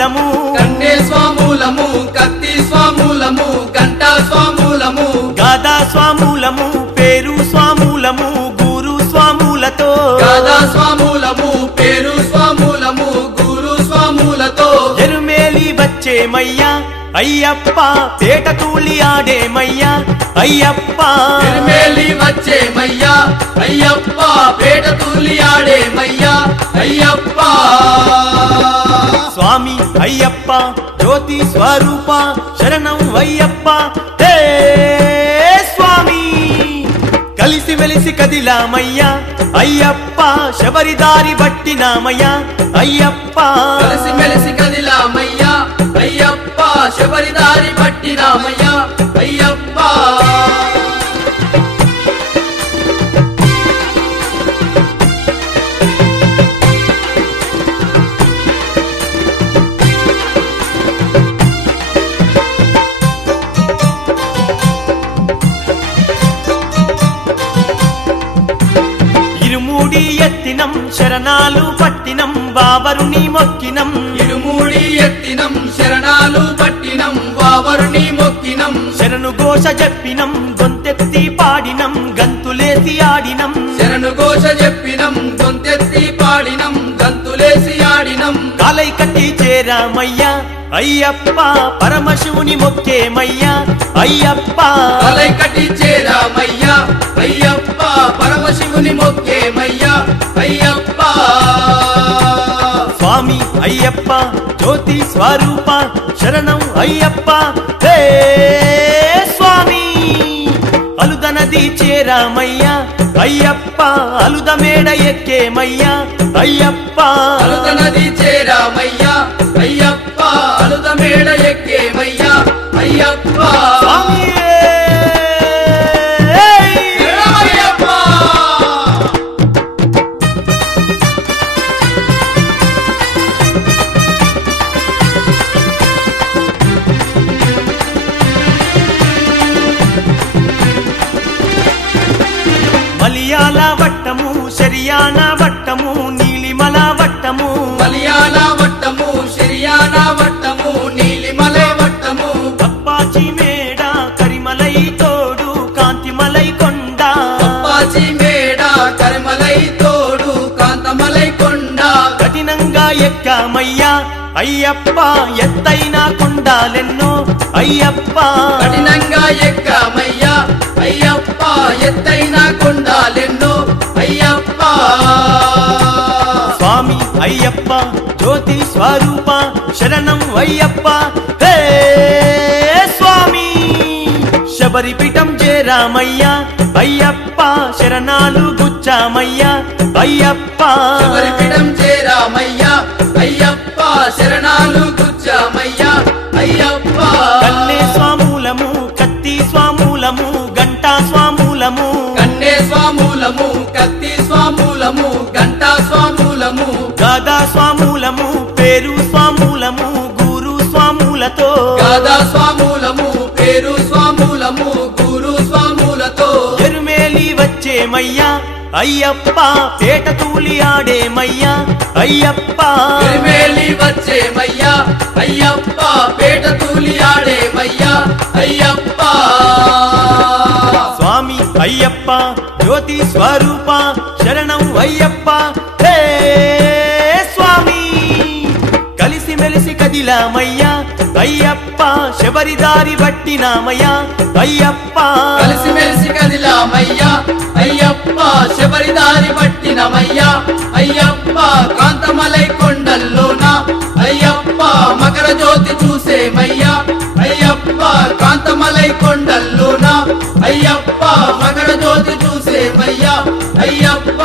స్వామూలము కన్నే స్వామూలము కత్తి స్వామూలము గంట స్వామూలము గాదా స్వామూలము పేరు స్వామూలము గురు స్వామూలతో గాదా స్వామూలము పేరు స్వామూలము గురు స్వామూలతో ఎరుమేలి వచ్చేమయ్యా అయ్యప్ప పేట తూలి ఆడేమయ్యా అయ్యప్ప ఎరుమేలి వచ్చేమయ్యా అయ్యప్ప పేట తూలి ఆడేమయ్యా అయ్యప్ప స్వామి అయ్యప్ప జ్యోతి స్వరూప శరణం అయ్యప్ప హే స్వామి కలిసి వెలిసి కదిలామయ్యా అయ్యప్ప శబరిదారి బట్టినామయ్యా అయ్యప్ప కలిసి మెలిసి కదిలామయ్యా అయ్యప్ప శబరిదారి పట్టినామయ్యా అయ్యప్ప ఇరుమూడి ఎత్తినం శరణాలు పట్టినం బావరుని మొక్కినం ఇరుమూడి ఎత్తినం శరణాలు పట్టినం వావరుని మొక్కినం శరణు ఘోష చెప్పినం గొంతెత్తి పాడినం గంతులేసి ఆడినం శరణు ఘోష చెప్పినం గొంతెత్తి పాడినం గంతులేసి ఆడినం కాలై కట్టి చేరామయ్యా అయ్యప్ప పరమశివుని మొక్కేమయ్యా అయ్యప్ప తలై కట్టి చేరామయ్యా అయ్యప్ప పరమశివుని మొక్కేమయ్యా అయ్యప్ప స్వామి అయ్యప్ప జ్యోతి స్వరూప శరణం అయ్యప్ప హే స్వామి అలుద నది చేరామయ్యా అయ్యప్ప అలుద మేడ ఎక్కేమయ్యా అయ్యప్ప అలుద నది చేరామయ్యా అయ్యప్ప అలుద మేడ ఎక్కేమయ్యా అయ్యప్ప స్వామి శరణమయ్యప్ప మలియాల వట్టము శరియాన వట్టము నీలిమల వట్టము మలయాళ వట్టము శరియానా వట్టము నీలిమలై వట్టము అప్పాచి మేడ కరిమలై తోడు కాంతిమలై కొండ అప్పాచి మేడ కరిమలై తోడు కాంతమలై కొండ కఠినంగా ఎక్కామయ్యా అయ్యప్ప ఎత్తైన కొండాలెన్నో అయ్యప్ప కఠినంగా ఎక్కామయ్యా అయ్యప్ప ఎత్తైన కొండాలెన్నో అయ్యప్ప స్వామి అయ్యప్ప జ్యోతి స్వరూప శరణం అయ్యప్ప హే స్వామి శబరిపీఠం చేరామయ్యా అయ్యప్ప శరణాలు గుచ్చామయ్యా అయ్యప్ప శబరిపీఠం చేరామయ్యా అయ్యప్ప శరణాలు గుచ్చామయ్యా అయ్యప్ప కన్నే స్వామూలము కత్తి స్వామూలము గంటా స్వామూలము కన్నే స్వామూలము కత్తి స్వామూలము గంట స్వామూలము గాదా స్వామూలము పేరు స్వామూలము గురు స్వామూలతో గాదా స్వామూలము పేరు స్వామూలము గురు స్వామూలతో ఎరుమేలి వచ్చేమయ్యా అయ్యప్ప పేట తూలి ఆడేమయ్యా అయ్యప్ప ఎరుమేలి వచ్చేమయ్యా అయ్యప్ప పేట తూలి ఆడేమయ్యా అయ్యప్ప స్వామి అయ్యప్ప జ్యోతి స్వరూప శరణం అయ్యప్ప హే స్వామి కలిసి మెలిసి కదిలామయ్యా అయ్యప్ప శబరిదారి బట్టినామయ్యా అయ్యప్ప కలిసి మెలిసి కదిలామయ్యా అయ్యప్ప శబరిదారి పట్టినమయ్యా అయ్యప్ప కాంతమలై కొండల్లోన అయ్యప్ప మకర జ్యోతి చూసేమయ్యా అయ్యప్ప కాంతమలై కొండల్లోన అయ్యప్ప మకర జ్యోతి చూసేమయ్యా అయ్యప్ప